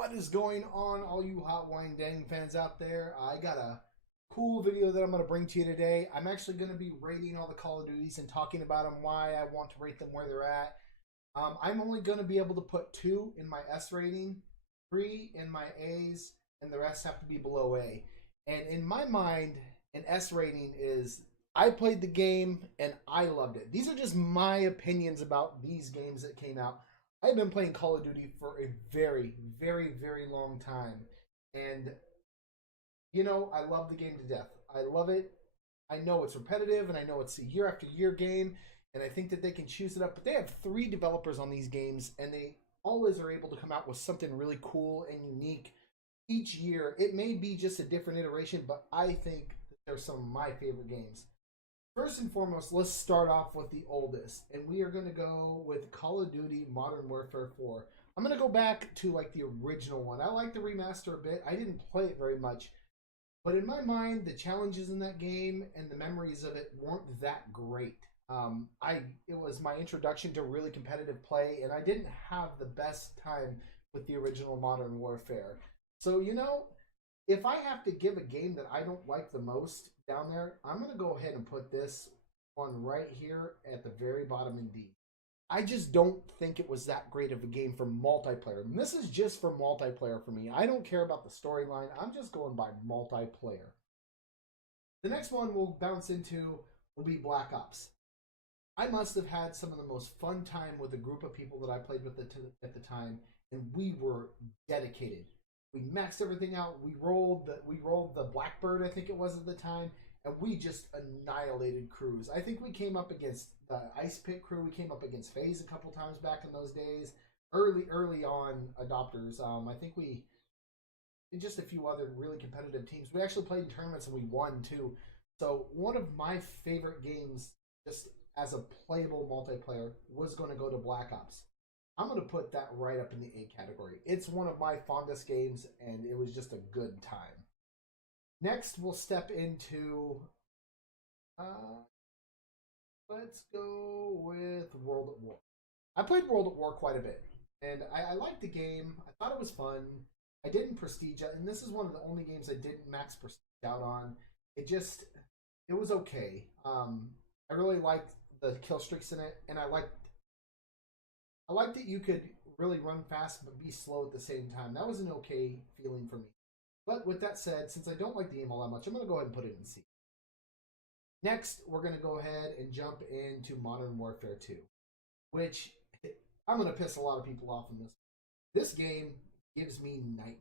What is going on, all you Hot Wine Dang fans out there? I got a cool video that I'm going to bring to you today. I'm actually going to be rating all the Call of Duties and talking about them, why I want to rate them where they're at. I'm only going to be able to put 2 in my S rating, 3 in my A's, and the rest have to be below A. And in my mind, an S rating is I played the game and I loved it. These are just my opinions about these games that came out. I've been playing Call of Duty for a very, very, very long time. And, I love the game to death. I love it. I know it's repetitive and I know it's a year after year game. And I think that they can choose it up. But they have 3 developers on these games and they always are able to come out with something really cool and unique each year. It may be just a different iteration, but I think that they're some of my favorite games. First and foremost, let's start off with the oldest, and we are going to go with Call of Duty Modern Warfare 4. I'm going to go back to like the original one. I like the remaster a bit. I didn't play it very much, but in my mind, the challenges in that game and the memories of it weren't that great. It was my introduction to really competitive play, and I didn't have the best time with the original Modern Warfare. So if I have to give a game that I don't like the most down there, I'm going to go ahead and put this one right here at the very bottom in D. I just don't think it was that great of a game for multiplayer. And this is just for multiplayer for me. I don't care about the storyline. I'm just going by multiplayer. The next one we'll bounce into will be Black Ops. I must have had some of the most fun time with a group of people that I played with at the time, and we were dedicated. We maxed everything out. We rolled the Blackbird, I think it was at the time, and we just annihilated crews. I think we came up against the Ice Pit crew. We came up against FaZe a couple times back in those days. Early on adopters. I think we and just a few other really competitive teams. We actually played in tournaments and we won too. So one of my favorite games, just as a playable multiplayer, was going to go to Black Ops. I'm going to put that right up in the A category. It's one of my fondest games, and it was just a good time. Next, we'll step into. Uh, let's go with World at War. I played World at War quite a bit, and I liked the game. I thought it was fun. I didn't prestige, and this is one of the only games I didn't max prestige out on. It was okay. I really liked the kill streaks in it, and I like that you could really run fast but be slow at the same time. That was an okay feeling for me. But with that said, since I don't like the game all that much, I'm going to go ahead and put it in C. Next, we're going to go ahead and jump into Modern Warfare 2, which I'm going to piss a lot of people off in this. This game gives me nightmares.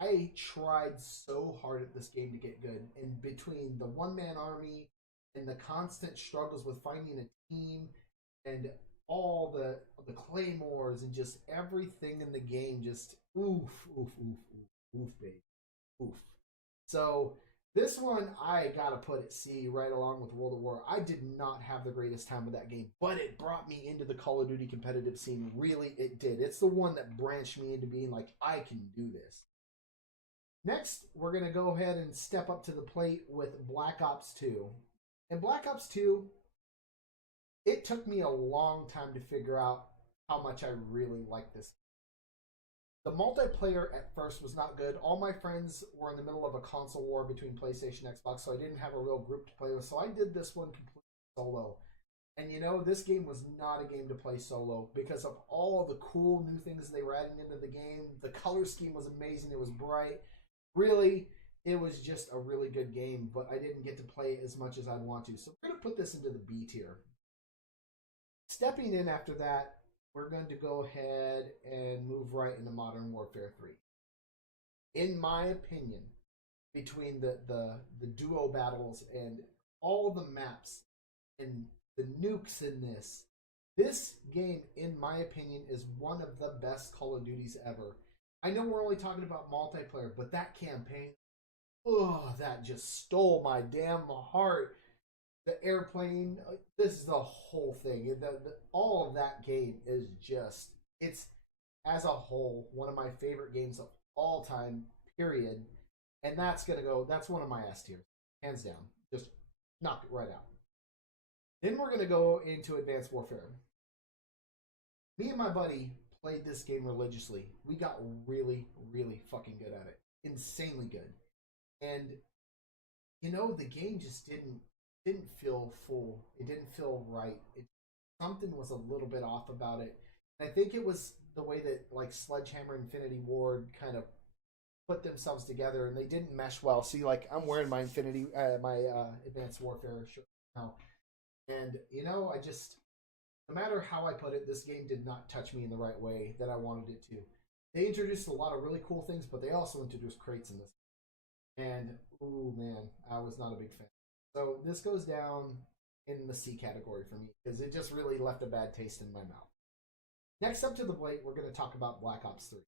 I tried so hard at this game to get good, and between the one-man army and the constant struggles with finding a team and all the claymores and just everything in the game, just oof, oof, oof, oof, oof, baby, oof. So this one I gotta put at C right along with World of War. I did not have the greatest time with that game, but it brought me into the Call of Duty competitive scene. Really, it did. It's the one that branched me into being like, I can do this. Next, we're gonna go ahead and step up to the plate with Black Ops 2. In Black Ops 2, it took me a long time to figure out how much I really liked this. The multiplayer at first was not good. All my friends were in the middle of a console war between PlayStation and Xbox, so I didn't have a real group to play with. So I did this one completely solo. And this game was not a game to play solo because of all the cool new things they were adding into the game. The color scheme was amazing. It was bright. Really, it was just a really good game, but I didn't get to play it as much as I'd want to. So we're going to put this into the B tier. Stepping in after that, we're going to go ahead and move right into Modern Warfare 3. In my opinion, between the duo battles and all the maps and the nukes in this game, in my opinion, is one of the best Call of Duties ever. I know we're only talking about multiplayer, but that campaign, that just stole my damn heart. The airplane, this is the whole thing. All of that game is just, it's, as a whole, one of my favorite games of all time, period. And that's one of my S tiers, hands down. Just knock it right out. Then we're going to go into Advanced Warfare. Me and my buddy played this game religiously. We got really, really fucking good at it. Insanely good. And the game just didn't feel full. It didn't feel right. Something was a little bit off about it. And I think it was the way that like Sledgehammer and Infinity Ward kind of put themselves together, and they didn't mesh well. See, like I'm wearing my Advanced Warfare shirt now, and I just, no matter how I put it, this game did not touch me in the right way that I wanted it to. They introduced a lot of really cool things, but they also introduced crates in this. And, ooh, man, I was not a big fan. So this goes down in the C category for me, because it just really left a bad taste in my mouth. Next up to the plate, we're going to talk about Black Ops 3.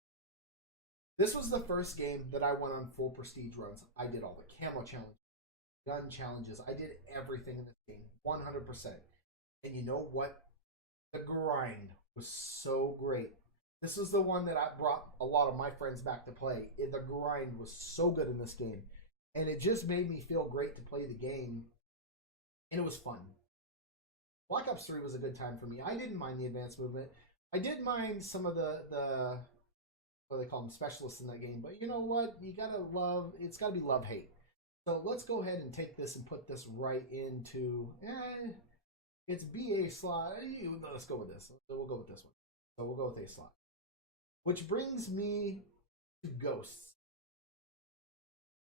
This was the first game that I went on full prestige runs. I did all the camo challenges, gun challenges. I did everything in this game, 100%. And you know what? The grind was so great. This was the one that I brought a lot of my friends back to play. The grind was so good in this game. And it just made me feel great to play the game. And it was fun. Black Ops 3 was a good time for me. I didn't mind the advanced movement. I did mind some of the what do they call them, specialists in that game. But you know what? It's gotta be love-hate. So let's go ahead and take this and put this right into, it's BA slot. Let's go with this. We'll go with this one. So we'll go with A slot. Which brings me to Ghosts.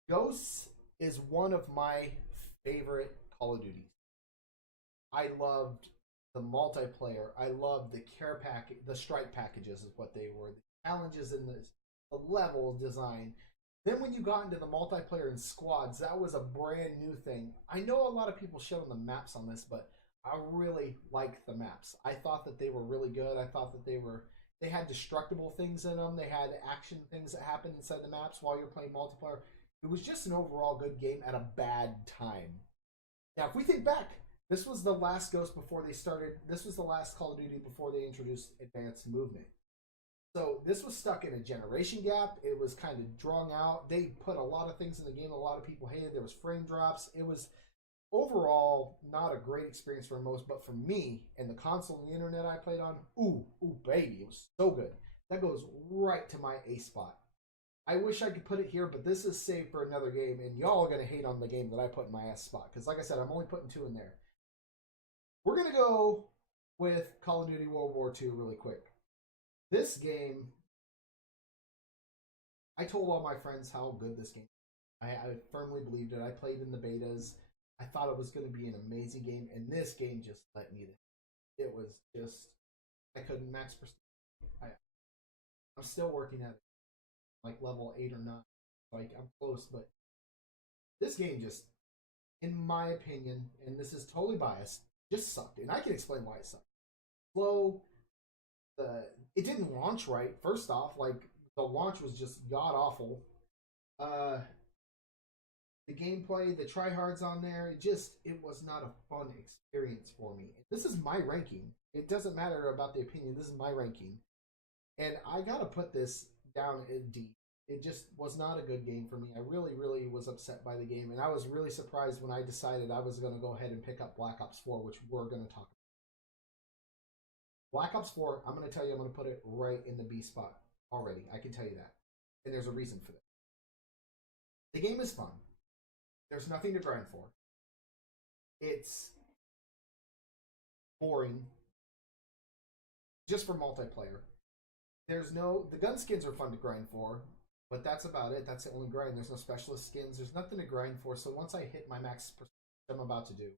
Ghosts is one of my favorite Call of Duties. I loved the multiplayer. I loved the care package, the strike packages is what they were. The challenges in this, the level design. Then when you got into the multiplayer and squads, that was a brand new thing. I know a lot of people shit on the maps on this, but I really liked the maps. I thought that they were really good. I thought that they had destructible things in them. They had action things that happened inside the maps while you're playing multiplayer. It was just an overall good game at a bad time. Now, if we think back, this was the last Ghost before they started. This was the last Call of Duty before they introduced advanced movement. So this was stuck in a generation gap. It was kind of drawn out. They put a lot of things in the game a lot of people hated. There was frame drops. It was overall not a great experience for most, but for me and the console and the internet I played on, ooh baby, it was so good. That goes right to my A spot. I wish I could put it here, but this is saved for another game, and y'all are going to hate on the game that I put in my S spot, because like I said, I'm only putting 2 in there. We're going to go with Call of Duty World War II really quick. This game, I told all my friends how good this game is. I firmly believed it. I played in the betas. I thought it was going to be an amazing game, and this game just let me down. It was just, I couldn't max prestige. I'm still working at like level 8 or 9. Like, I'm close, but this game just, in my opinion, and this is totally biased, just sucked. And I can explain why it sucked. Slow, it didn't launch right, first off. Like, the launch was just god-awful. The gameplay, the tryhards on there, it was not a fun experience for me. This is my ranking. It doesn't matter about the opinion. This is my ranking. And I gotta put this down in D. It just was not a good game for me. I really, really was upset by the game. And I was really surprised when I decided I was going to go ahead and pick up Black Ops 4, which we're going to talk about. Black Ops 4, I'm going to tell you, I'm going to put it right in the B spot already. I can tell you that. And there's a reason for that. The game is fun. There's nothing to grind for. It's boring. Just for multiplayer. The gun skins are fun to grind for, but that's about it. That's the only grind. There's no specialist skins. There's nothing to grind for. So once I hit my max percentage, I'm about to do,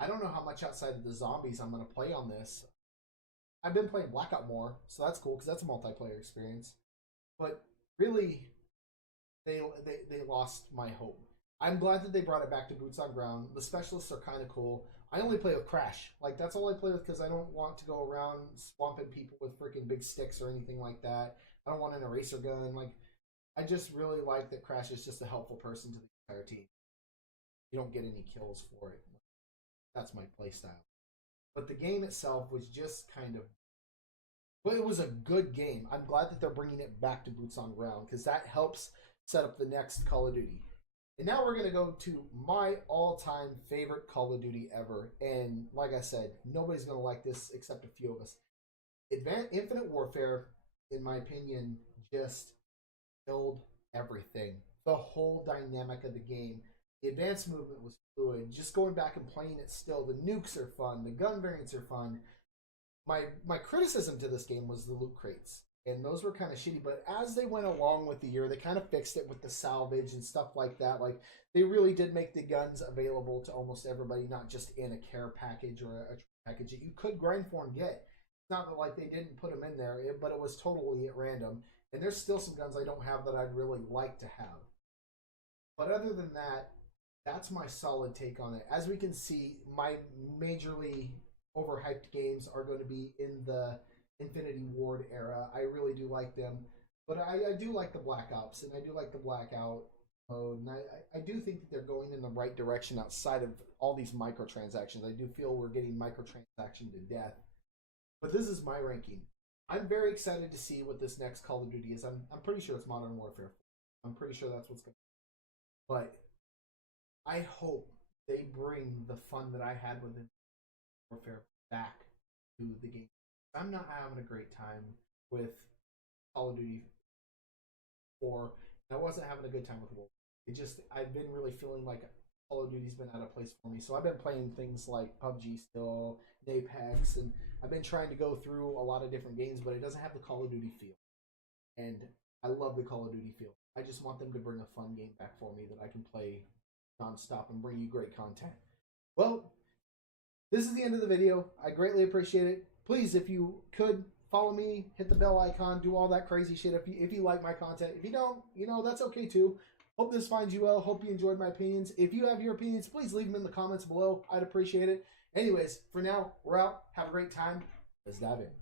I don't know how much outside of the zombies I'm going to play on this. I've been playing Blackout more, so that's cool because that's a multiplayer experience. But really, they lost my hope. I'm glad that they brought it back to boots on ground. The specialists are kind of cool. I only play with Crash. Like, that's all I play with because I don't want to go around swamping people with freaking big sticks or anything like that. I don't want an eraser gun. Like, I just really like that Crash is just a helpful person to the entire team. You don't get any kills for it. That's my playstyle. But the game itself was just kind of... But it was a good game. I'm glad that they're bringing it back to boots on ground because that helps set up the next Call of Duty. And now we're going to go to my all-time favorite Call of Duty ever. And like I said, nobody's going to like this except a few of us. Infinite Warfare, in my opinion, just killed everything. The whole dynamic of the game. The advanced movement was fluid. Just going back and playing it still, the nukes are fun. The gun variants are fun. My criticism to this game was the loot crates, and those were kind of shitty. But as they went along with the year, they kind of fixed it with the salvage and stuff like that. Like they really did make the guns available to almost everybody, not just in a care package or a package that you could grind for and get. It's not that like they didn't put them in there, but it was totally at random. And there's still some guns I don't have that I'd really like to have. But other than that, that's my solid take on it. As we can see, my majorly overhyped games are going to be in the Infinity Ward era. I really do like them. But I do like the Black Ops, and I do like the Blackout mode. And I do think that they're going in the right direction outside of all these microtransactions. I do feel we're getting microtransaction to death. But this is my ranking. I'm very excited to see what this next Call of Duty is. I'm pretty sure it's Modern Warfare. I'm pretty sure that's what's going to be. But I hope they bring the fun that I had with Warfare back to the game. I'm not having a great time with Call of Duty 4. And I wasn't having a good time with Wolf. I've been really feeling like Call of Duty's been out of place for me. So I've been playing things like PUBG still, Apex, and I've been trying to go through a lot of different games, but it doesn't have the Call of Duty feel. And I love the Call of Duty feel. I just want them to bring a fun game back for me that I can play nonstop and bring you great content. Well, this is the end of the video. I greatly appreciate it. Please, if you could, follow me, hit the bell icon, do all that crazy shit if you like my content. If you don't, that's okay too. Hope this finds you well. Hope you enjoyed my opinions. If you have your opinions, please leave them in the comments below. I'd appreciate it. Anyways, for now, we're out. Have a great time. Let's dive in.